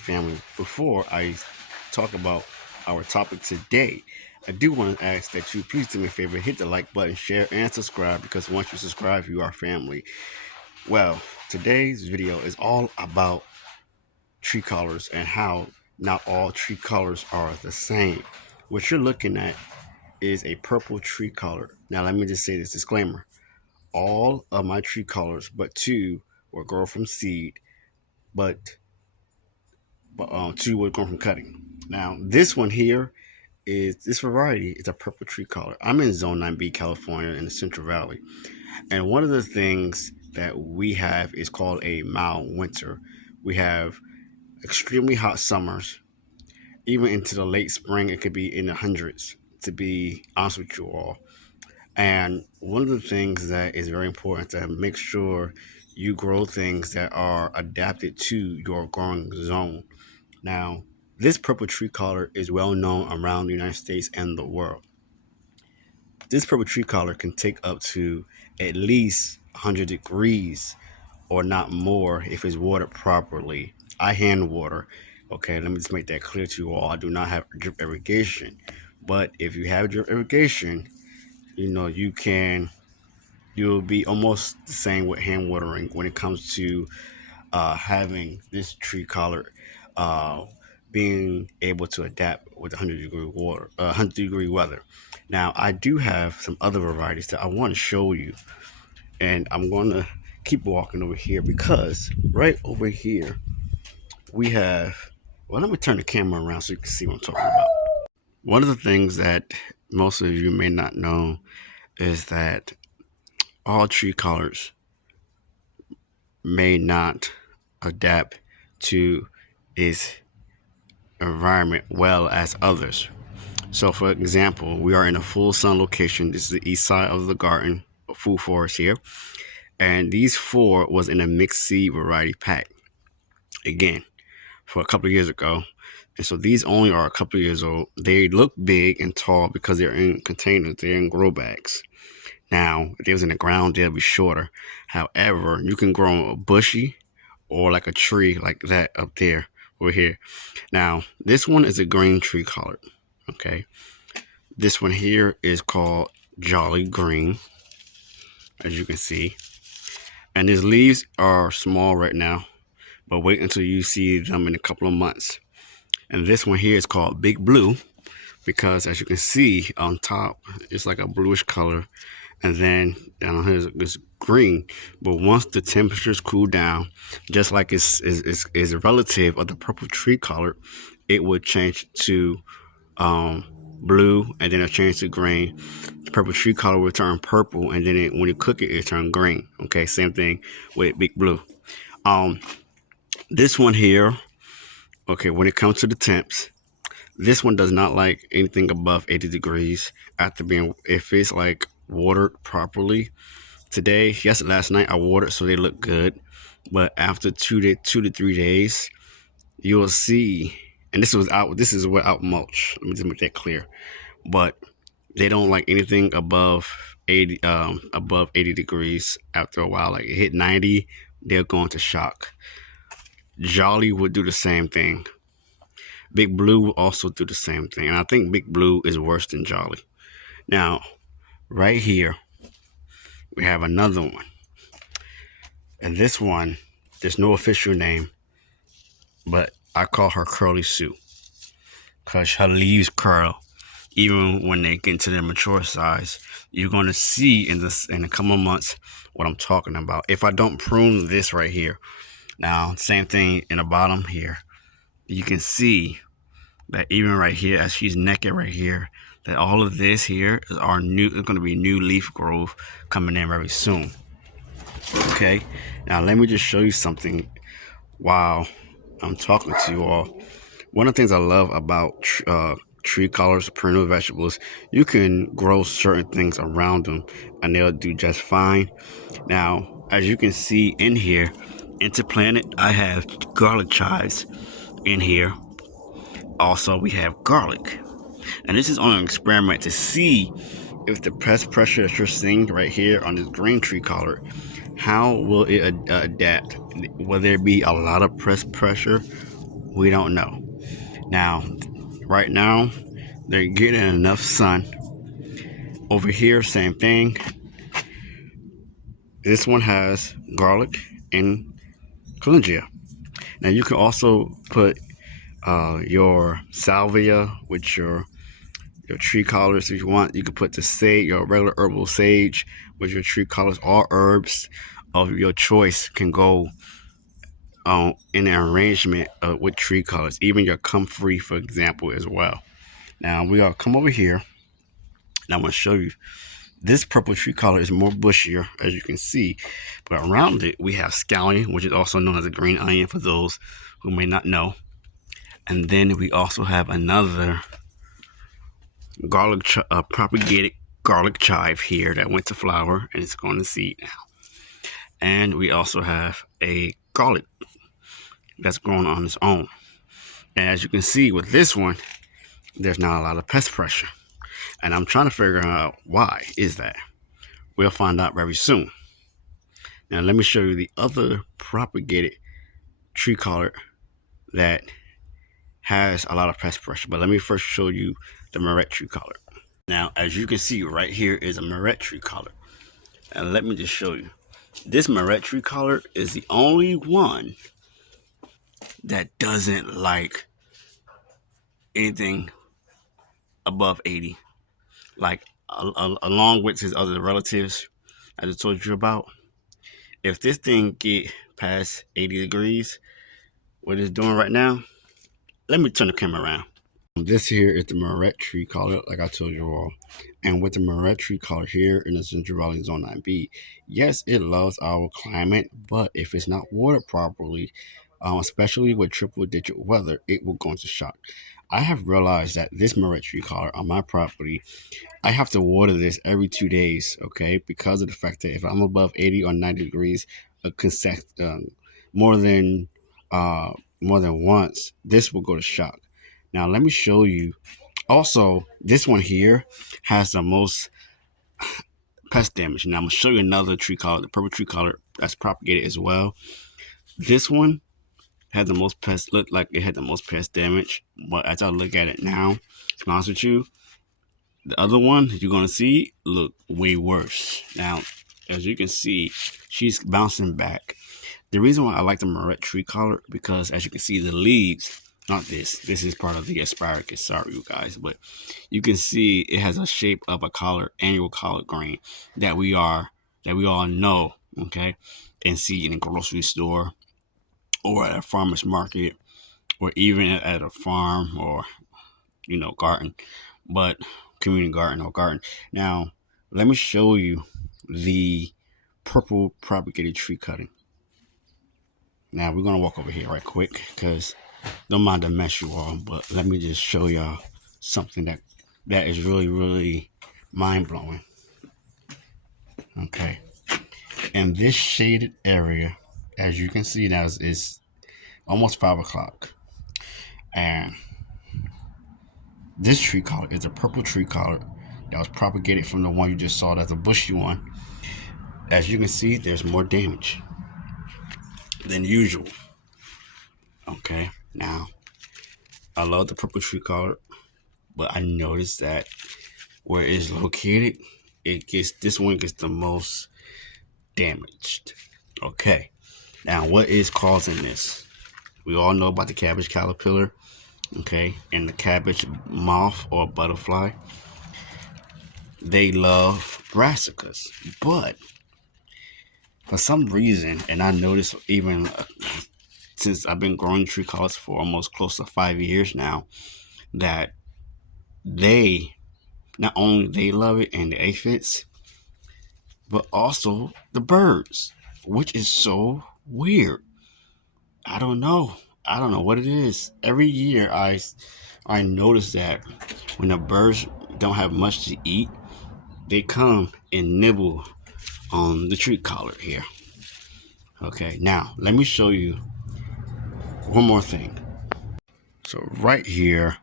family. Before I talk about our topic today, I do want to ask that you please do me a favor, hit the like button, share, and subscribe because once you subscribe, you are family. Well, today's video is all about tree colors and how not all tree colors are the same. What you're looking at is a purple tree color. Now, let me just say this disclaimer: all of my tree colors, but two, were grown from seed, but two were grown from cutting. Now, this one here is this variety is a purple tree color. I'm in Zone 9B, California, in the Central Valley, and one of the things that we have is called a mild winter. We have extremely hot summers, even into the late spring. It could be in the hundreds, to be honest with you all. And one of the things that is very important to make sure you grow things that are adapted to your growing zone. Now, this purple tree color is well known around the United States and the world. This purple tree color can take up to at least 100 degrees or not more if it's watered properly. I hand water. Okay, let me just make that clear to you all. I do not have drip irrigation. But if you have drip irrigation, you'll be almost the same with hand watering when it comes to having this tree color being able to adapt with 100-degree weather. Now, I do have some other varieties that I want to show you, and I'm going to keep walking over here because right over here we have. Well, let me turn the camera around so you can see what I'm talking about. One of the things that most of you may not know is that all tree colors may not adapt to its environment well as others. So, for example, we are in a full sun location. This is the east side of the garden, a full forest here. And these four was in a mixed seed variety pack, again, for a couple of years ago. And so these only are a couple of years old. They look big and tall because they're in containers. They're in grow bags. Now, if they was in the ground, they'll be shorter. However, you can grow them a bushy or like a tree like that up there over here. Now, this one is a green tree color. Okay. This one here is called Jolly Green, as you can see. And his leaves are small right now, but wait until you see them in a couple of months. And this one here is called Big Blue because, as you can see on top, it's like a bluish color. And then down here is green. But once the temperatures cool down, just like is a relative of the purple tree color, it would change to blue, and then it'll change to green. The purple tree color will turn purple, and then when you cook it, it turn green. Okay, same thing with Big Blue. This one here, okay, when it comes to the temps, this one does not like anything above 80 degrees if it's like watered properly. Last night I watered, so they look good. But after 2 to 3 days, you'll see, and this is without mulch. Let me just make that clear. But they don't like anything above 80 degrees. After a while, like it hit 90, they'll go into shock. Jolly would do the same thing. Big Blue will also do the same thing. And I think Big Blue is worse than Jolly. Now, right here, we have another one. And this one, there's no official name, but I call her Curly Sue because her leaves curl. Even when they get into their mature size, you're going to see in a couple of months what I'm talking about. If I don't prune this right here. Now, same thing in the bottom here. You can see that even right here, as she's naked right here, that all of this here is going to be new leaf growth coming in very soon. Okay, now let me just show you something while I'm talking to you all. One of the things I love about tree colors, perennial vegetables, you can grow certain things around them and they'll do just fine. Now, as you can see in here, interplanted, I have garlic chives in here. Also, we have garlic. And this is on an experiment to see if the pest pressure that you're seeing right here on this green tree color, how will it adapt? Will there be a lot of pest pressure We don't know. Now, right now, they're getting enough sun. Over here, same thing. This one has garlic and calendula. Now, you can also put your salvia with your tree collards if you want. You can put the sage, your regular herbal sage with your tree collards. All herbs of your choice can go in an arrangement with tree colors, even your comfrey, for example, as well. Now we are come over here, and I'm going to show you. This purple tree color is more bushier, as you can see, but around it we have scallion, which is also known as a green onion for those who may not know. And then we also have another propagated garlic chive here that went to flower and it's going to seed now. And we also have a garlic that's grown on its own. And as you can see with this one, there's not a lot of pest pressure. And I'm trying to figure out why is that. We'll find out very soon. Now let me show you the other propagated tree collard that has a lot of pest pressure. But let me first show you the Moret tree collard. Now, as you can see right here is a Moret tree collard. And let me just show you. This Moret tree collard is the only one that doesn't like anything above 80. Like along with his other relatives, as I told you about. If this thing get past 80 degrees, what it's doing right now, let me turn the camera around. This here is the Moret tree collard, like I told you all. And with the Moret tree collard here in the Central Valley Zone 9B, yes, it loves our climate, but if it's not watered properly, especially with triple digit weather, it will go into shock. I have realized that this Moret tree collard on my property, I have to water this every 2 days, okay? Because of the fact that if I'm above 80 or 90 degrees, more than more than once, this will go to shock. Now let me show you. Also, this one here has the most pest damage. Now I'm gonna show you another tree collard, the purple tree collard that's propagated as well. This one had the most pest, looked like it had the most pest damage. But as I look at it now, to be honest with you, the other one you're gonna see look way worse. Now, as you can see, she's bouncing back. The reason why I like the Moret tree collard, because as you can see, the leaves, not this is part of the asparagus, sorry you guys, but you can see it has a shape of a collard, annual collard green that we all know, okay, and see in a grocery store or at a farmer's market or even at a farm or garden, but community garden or garden. Now let me show you the purple propagated tree cutting. Now we're gonna walk over here right quick because don't mind to mess you all, but let me just show y'all something that is really mind blowing. Okay, and this shaded area, as you can see now, is almost 5 o'clock, and this tree collard is a purple tree collard that was propagated from the one you just saw. That's a bushy one. As you can see, there's more damage than usual. Okay, now I love the purple tree collard, but I noticed that where it's located, this one gets the most damaged. Okay, now what is causing this? We all know about the cabbage caterpillar, okay, and the cabbage moth or butterfly. They love brassicas, but for some reason, and I noticed even since I've been growing tree collards for almost close to 5 years now, that they not only they love it and the aphids, but also the birds, which is so weird. I don't know. I don't know what it is. Every year I notice that when the birds don't have much to eat, they come and nibble on the tree collard here. Okay, now let me show you one more thing. So right here,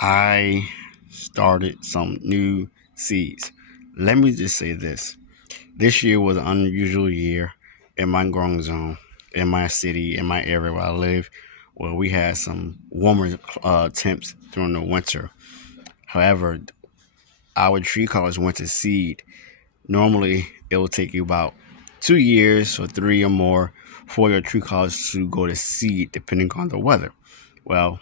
I started some new seeds. Let me just say this. This year was an unusual year in my growing zone, in my city, in my area where I live. Well, we had some warmer temps during the winter. However, our tree collards went to seed. Normally, it will take you about 2 years or three or more for your tree collards to go to seed, depending on the weather. Well,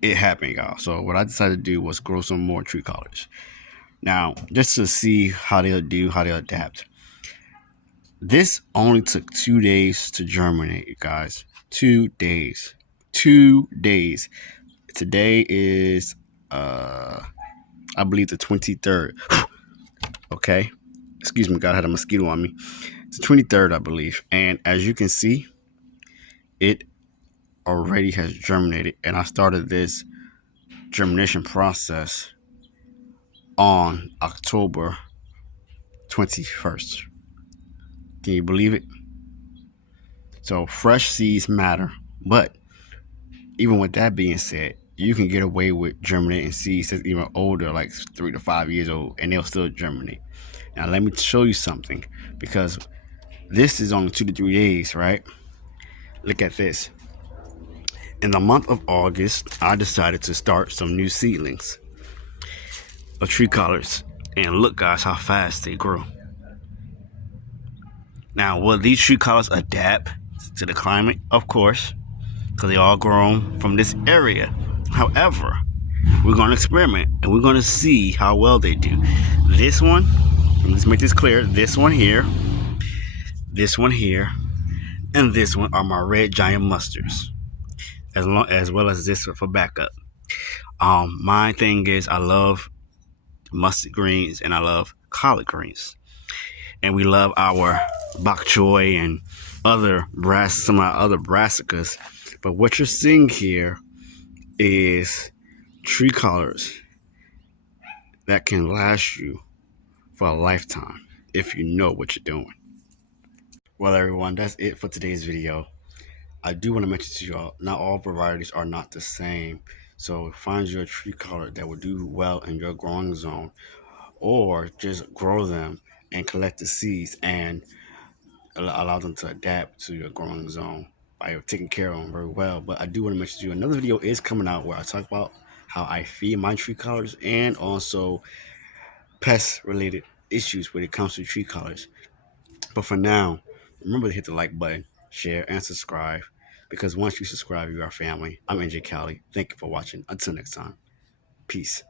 it happened, y'all. So what I decided to do was grow some more tree collards. Now, just to see how they'll do, how they'll adapt. This only took 2 days to germinate, you guys. 2 days. 2 days. Today is I believe the 23rd. Okay. Excuse me, God, I had a mosquito on me. It's the 23rd, I believe. And as you can see, it already has germinated. And I started this germination process on October 21st. Can you believe it? So fresh seeds matter. But even with that being said, you can get away with germinating seeds that's even older, like 3 to 5 years old, and they'll still germinate. Now, let me show you something because this is only 2 to 3 days, right? Look at this. In the month of August, I decided to start some new seedlings of tree collards. And look, guys, how fast they grow. Now, will these tree collards adapt to the climate? Of course, because they all grown from this area. However, we're going to experiment and we're going to see how well they do. This one, let's make this clear, this one here, and this one are my red giant mustards, as well as this for backup. My thing is I love mustard greens and I love collard greens, and we love our bok choy and some of our other brassicas. But what you're seeing here is tree collards that can last you for a lifetime if you know what you're doing. Well, everyone, that's it for today's video. I do want to mention to y'all, not all varieties are not the same. So find your tree collard that will do well in your growing zone, or just grow them and collect the seeds and allow them to adapt to your growing zone by taking care of them very well. But I do want to mention to you, another video is coming out where I talk about how I feed my tree collards and also pest related issues when it comes to tree collards. But for now, remember to hit the like button, share, and subscribe, because once you subscribe, you are family. I'm NJ Cali. Thank you for watching. Until next time, peace.